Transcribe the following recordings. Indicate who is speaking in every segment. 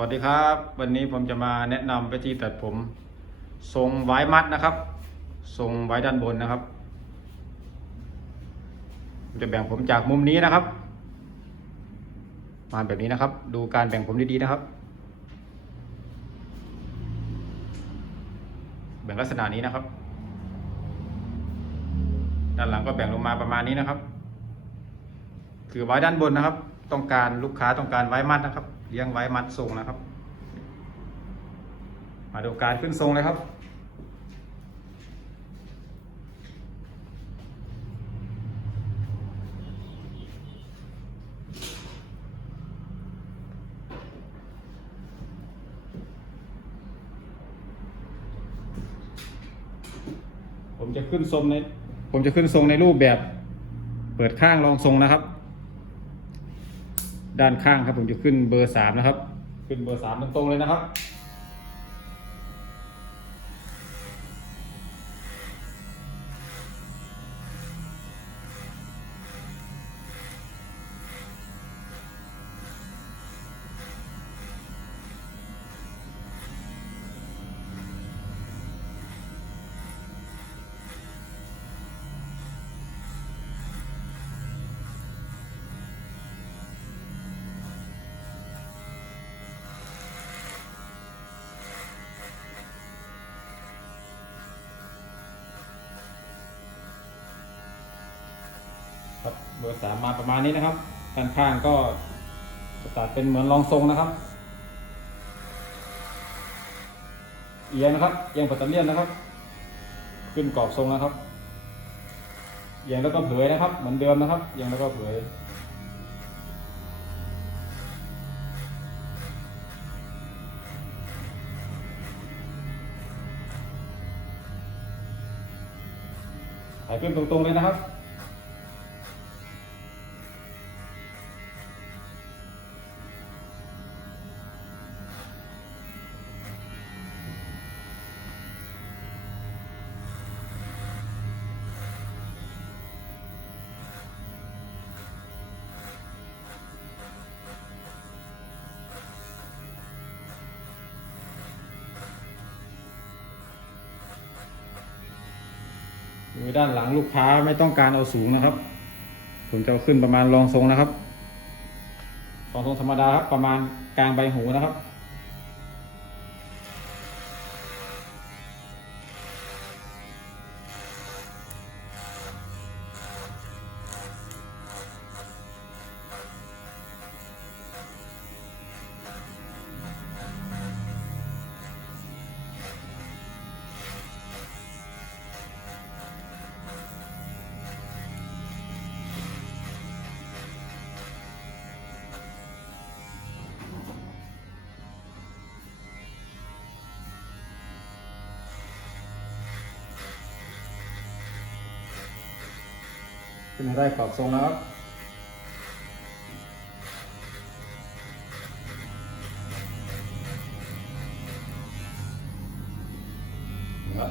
Speaker 1: วัสดีครับ วันนี้ผมจะมาแนะนำวิธีตัดผมทรงไว้มัดนะครับทรงไว้ด้านบนนะครับ จะแบ่งผมจากมุมนี้นะครับ มาแบบนี้นะครับ ดูการแบ่งผมดีๆนะครับ แบ่งลักษณะนี้นะครับ ด้านหลังก็แบ่งลงมาประมาณนี้นะครับ คือไว้ด้านบนนะครับ ต้องการลูกค้าต้องการไว้มัดนะครับ เลี้ยงไว้มัดทรงนะครับ มาดูการขึ้นทรงเลยครับ ผมจะขึ้นทรงในผมจะขึ้นทรงในรูปแบบ เปิดข้างรองทรงนะครับ ด้านข้างครับผมจะขึ้นเบอร์สามนะครับ ขึ้นเบอร์สามตรงๆเลยนะครับ เบอร์สามมาประมาณนี้นะครับ ด้านข้างก็จะตัดเป็นเหมือนรองทรงนะครับ เอียงนะครับ เอียงปัตเตอร์เลียนนะครับ ขึ้นกรอบทรงนะครับ เอียงแล้วก็เผยนะครับ เหมือนเดิมนะครับ เอียงแล้วก็เผยถ่ายขึ้นตรงๆเลยนะครับือด้านหลังลูกค้าไม่ต้องการเอาสูงนะครับ ผมจะเอาขึ้นประมาณรองทรงนะครับรองทรงธรรมดาครับประมาณกลางใบหูนะครับ ขึ้นให้ได้กรอบทรงนะครับ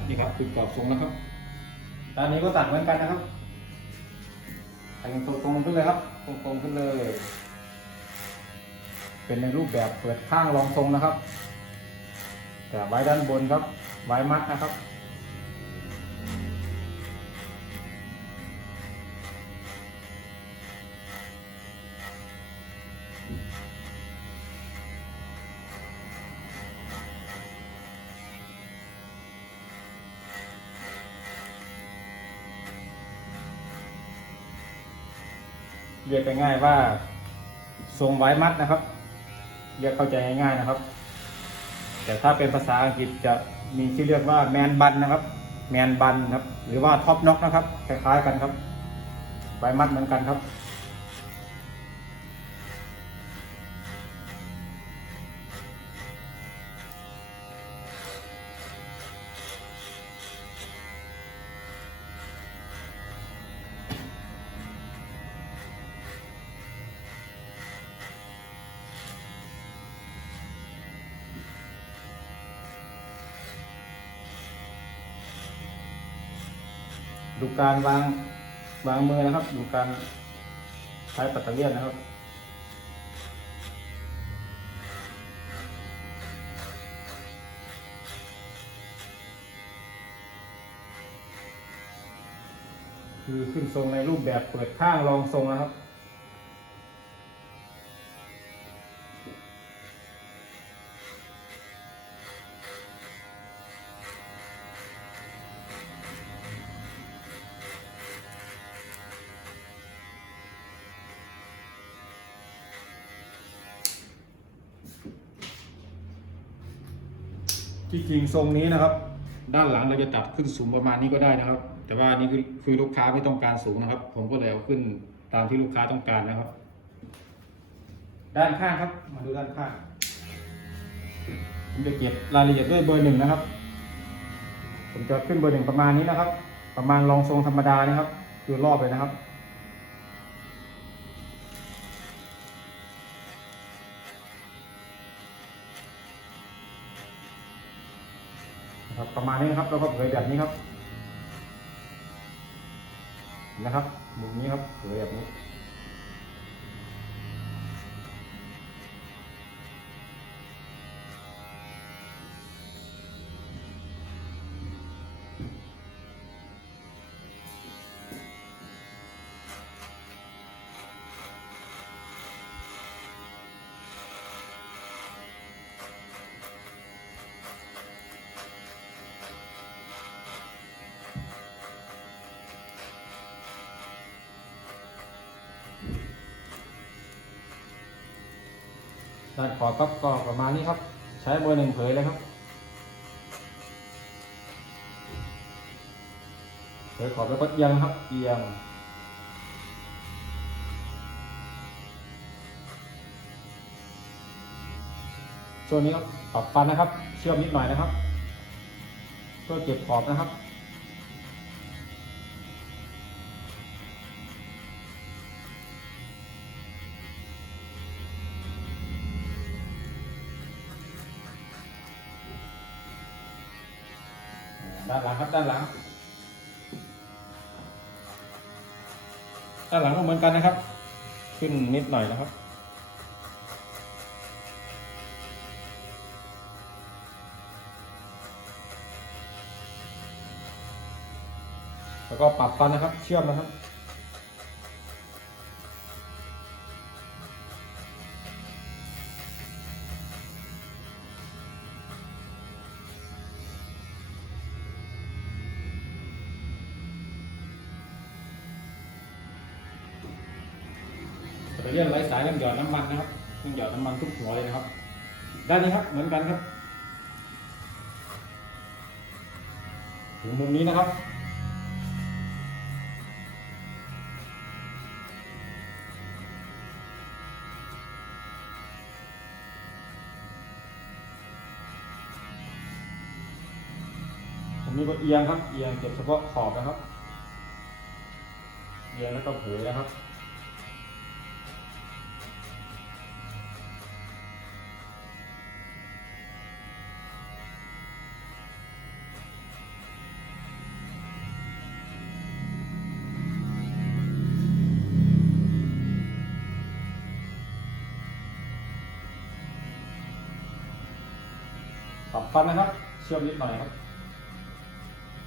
Speaker 1: นี่ครับคือกรอบทรงนะครับด้านนี้ก็ตัดเหมือนกันนะครับตัดตรงตรงๆขึ้นเลยครับ ตรงตรงๆขึ้นเลย เป็นในรูปแบบเปิดข้างรองทรงนะครับ แต่ไว้ด้านบนครับ ไว้มัดนะครับ เรียกง่ายๆว่าทรงไว้มัดนะครับ เรียกเข้าใจง่ายๆนะครับ แต่ถ้าเป็นภาษาอังกฤษจะมีชื่อเรียกว่าแมนบันนะครับ แมนบันครับ หรือว่าท็อปน็อกนะครับ คล้ายๆกันครับไว้มัดเหมือนกันครับ ดูการวางวางมือนะครับ ดูการใช้ปัตตอเลียนนะครับคือขึ้นทรงในรูปแบบเปิดข้างรองทรงนะครับ ริงทรงนี้นะครับ ด้านหลังเราจะตัดขึ้นสูงประมาณนี้ก็ได้นะครับ แต่ว่านี่คือคือลูกค้าไม่ต้องการสูงนะครับ ผมก็เลยเอาขึ้นตามที่ลูกค้าต้องการนะครับ ด้านข้างครับ มาดูด้านข้างผมจะเก็บรายละเอียดด้วยเบอร์หนึ่งนะครับ ผมจะขึ้นเบอร์หนึ่งประมาณนี้นะครับ ประมาณรองทรงธรรมดานะครับ คือรอบเลยนะครับ ครับประมาณนี้นะครับเราก็เผยแบบนี้ครับนะครับมุมนี้ครับเผยแบบนี้ ด้านขอบครับก็ประมาณนี้ครับ ใช้เบอร์หนึ่งเผยเลยครับเผยขอบแล้วก็เอียงครับเอียงช่วงนี้ครับปรับฟันนะครับ เชื่อมนิดหน่อยนะครับเพื่อเก็บขอบนะครับ ขึ้นนิดหน่อยนะครับ แล้วก็ปรับฟันนะครับ เชื่อมนะครับ ด้านนี้ครับเหมือนกันครับ ถึงมุมนี้นะครับผมนี้ก็เอียงครับ เอียงเก็บเฉพาะขอบนะครับ เอียงแล้วก็เผยนะครับ ฟันนะครับ เชื่อมนิดหน่อยครับ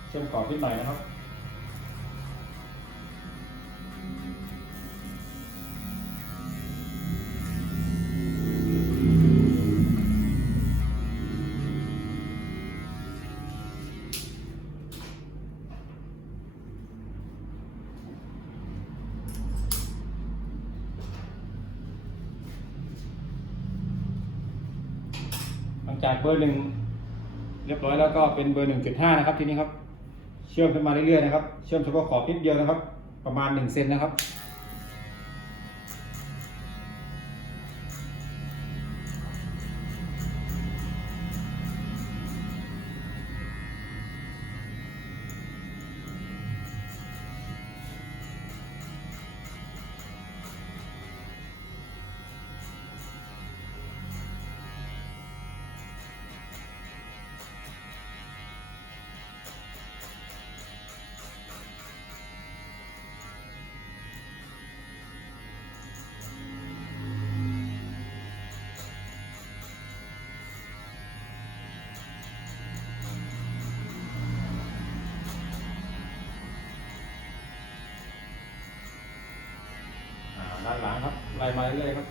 Speaker 1: เชื่อมกรอบนิดหน่อยนะครับหลังจากเบอร์หนึ่ง เรียบร้อยแล้วก็เป็นเบอร์หนึ่งจุดห้านะครับทีนี้ครับ เชื่อมขึ้นมาเรื่อยๆนะครับ เชื่อมเฉพาะขอบนิดเดียวนะครับ ประมาณหนึ่งเซนนะครับ ด้านหลังครับไล่มาเรื่อยๆครับ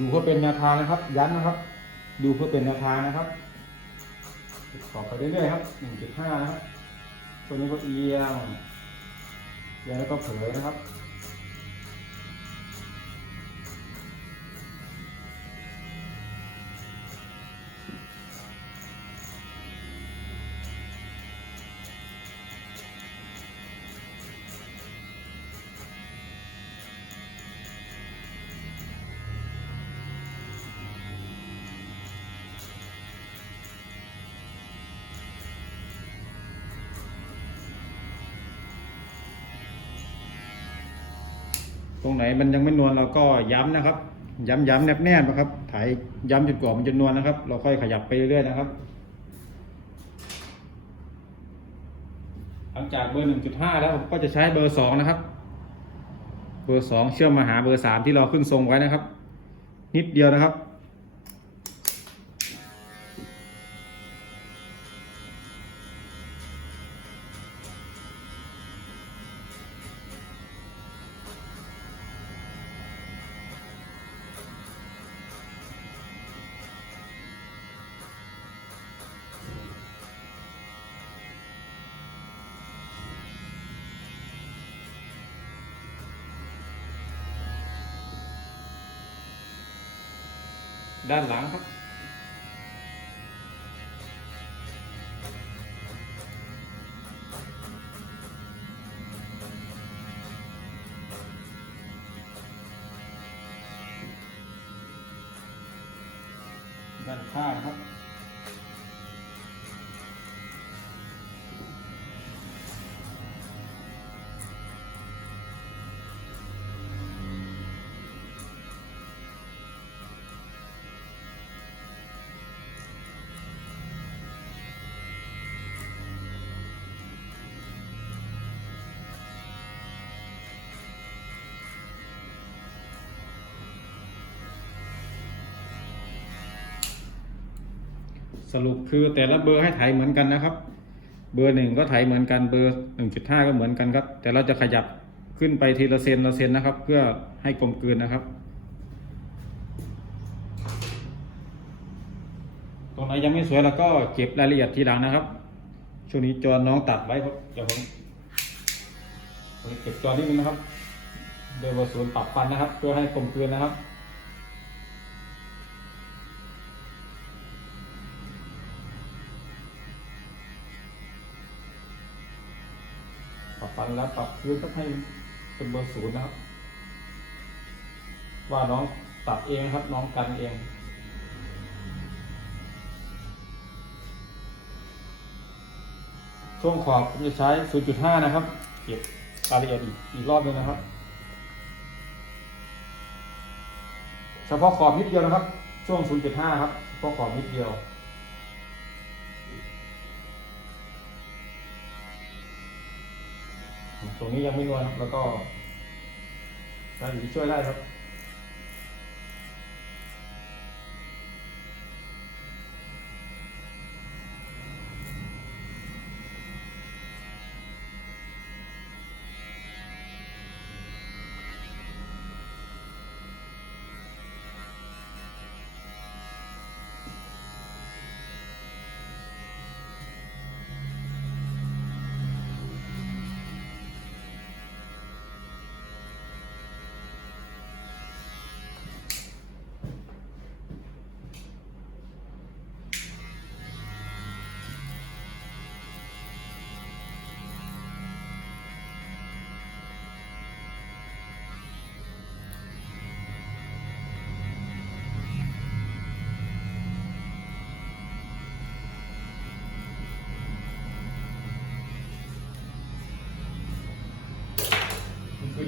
Speaker 1: ดูเพื่อเป็นแนวทางนะครับยันนะครับ ดูเพื่อเป็นแนวทางนะครับต่อไปเรื่อยๆครับ1.5นะครับตัวนี้ก็เอียงเอียงแล้วก็เผลอนะครับ ไหนมันยังไม่นวลเราก็ย้ำนะครับ ย้ำย้ำแนบแนบนะครับถ่ายย้ำจนกว่ามันจะนวลนะครับ เราค่อยขยับไปเรื่อยๆนะครับ หลังจากเบอร์หนึ่งจุดห้าแล้วผมก็จะใช้เบอร์สองนะครับ เบอร์สองเชื่อมมาหาเบอร์สามที่เราขึ้นทรงไว้นะครับ นิดเดียวนะครับ ด้านหลังครับ สรุปคือแต่ละเบอร์ให้ถ่ายเหมือนกันนะครับ เบอร์หนึ่งก็ถ่ายเหมือนกันเบอร์หนึ่งจุดห้าก็เหมือนกันครับ แต่เราจะขยับขึ้นไปทีละเซนละเซนนะครับ เพื่อให้กลมกลืนนะครับ ตรงไหนยังไม่สวยเราก็เก็บรายละเอียดทีหลังนะครับ ช่วงนี้จอน้องตัดไว้เดี๋ยวผมเก็บจอนิดนึงนะครับโดยเบอร์ศูนปรับฟันนะครับ เพื่อให้กลมกลืนนะครับ ปรับฟัน แล้วปรับพื้นก็ให้เป็นเบอร์ศูนย์นะครับ ว่าน้องตัดเองครับน้องกันเองช่วงขอบผมจะใช้ 0.5 นะครับ เก็บรายละเอียดอีกอีกรอบหนึงนะครับ เฉพาะขอบนิดเดียวนะครับ ช่วง 0.5 ครับ เฉพาะขอบนิดเดียว ตรงนี้ยังไม่นวลครับแล้วก็ด้านนี้ช่วยได้ครับ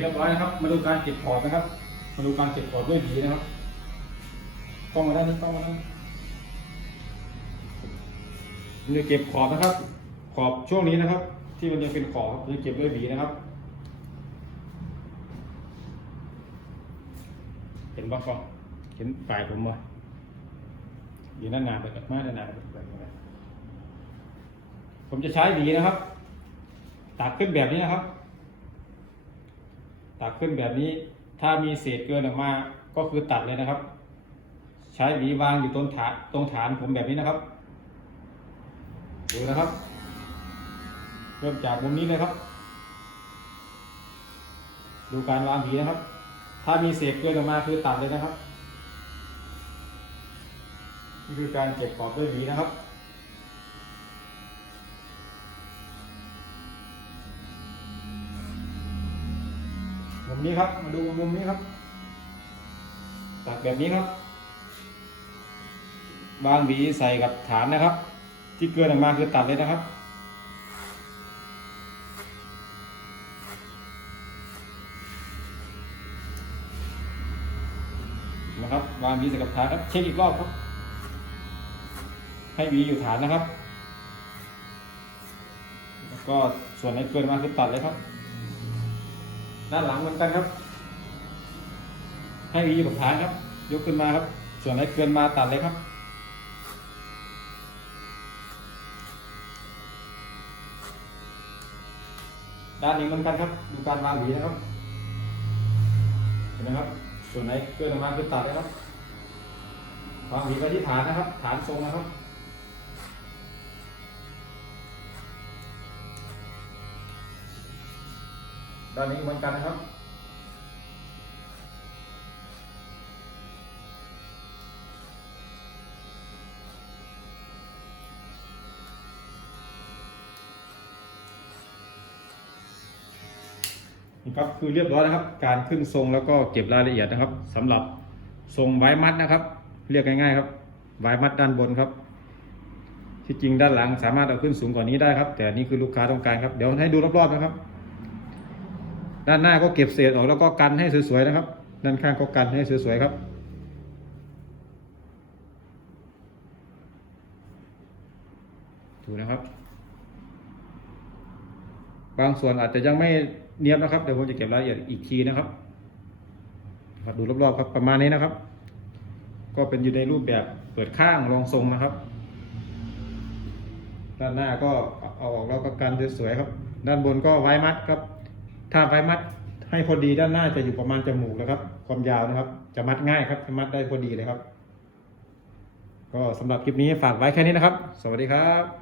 Speaker 1: เรียบร้อยนะครับ มาดูการเก็บขอบนะครับ มาดูการเก็บขอบด้วยหวีนะครับกล้องมาด้านนี้กล้องมาด้านนี้ผมจะเก็บขอบนะครับ ขอบช่วงนี้นะครับ ที่มันยังเป็นขอบจะเก็บด้วยหวีนะครับ เห็นบ่กล้องเห็นปลายผมบ่อยู่นั่นนานไปกับมาด้านนานไปแบบนี้ผมจะใช้หวีนะครับตักขึ้นแบบนี้นะครับ ตักขึ้นแบบนี้ ถ้ามีเศษเกินออกมาก็คือตัดเลยนะครับ ใช้หวีวางอยู่ตรงฐานตรงฐานผมแบบนี้นะครับดูนะครับ เริ่มจากมุมนี้เลยครับ ดูการวางหวีนะครับ ถ้ามีเศษเกินออกมาคือตัดเลยนะครับนี่คือการเก็บขอบด้วยหวีนะครับ นี้ครับ มาดูมุมนี้ครับ ตัดแบบนี้ครับ วางหวีใส่กับฐานนะครับ ที่เกินออกมาคือตัดเลยนะครับนะครับวางหวีใส่กับฐานครับเช็คอีกรอบครับ ให้หวีอยู่ฐานนะครับ แล้วก็ส่วนไหนเกินมาคือตัดเลยครับ ด้านหลังเหมือนกันครับ ให้หวีอยู่กับฐานครับ ยกขึ้นมาครับ ส่วนไหนเกินมาตัดเลยครับด้านนี้เหมือนกันครับ ดูการวางหวีนะครับ เห็นไหมครับ ส่วนไหนเกินออกมาคือตัดเลยครับ วางหวีไปที่ฐานนะครับ ฐานทรงนะครับ ด้านนี้เหมือนกันนะครับ นี่ครับคือเรียบร้อยนะครับ การขึ้นทรงแล้วก็เก็บรายละเอียดนะครับสำหรับทรงไว้มัดนะครับ เรียกง่ายๆครับไว้มัดด้านบนครับ ที่จริงด้านหลังสามารถเอาขึ้นสูงกว่านี้ได้ครับ แต่นี่คือลูกค้าต้องการครับ เดี๋ยวให้ดูรอบๆนะครับ ด้านหน้าก็เก็บเศษออกแล้วก็กันให้สวยๆนะครับ ด้านข้างก็กันให้สวยๆครับดูนะครับ บางส่วนอาจจะยังไม่เนียบนะครับเดี๋ยวผมจะเก็บรายละเอียดอีกทีนะครับครับดูรอบๆครับประมาณนี้นะครับ ก็เป็นอยู่ในรูปแบบเปิดข้างรองทรงนะครับ ด้านหน้าก็เอาออกแล้วก็กันสวยๆครับ ด้านบนก็ไว้มัดครับ ถ้าไว้มัดให้พอดีด้านหน้าจะอยู่ประมาณจมูกนะครับ ความยาวนะครับ จะมัดง่ายครับจะมัดได้พอดีเลยครับ ก็สำหรับคลิปนี้ฝากไว้แค่นี้นะครับ สวัสดีครับ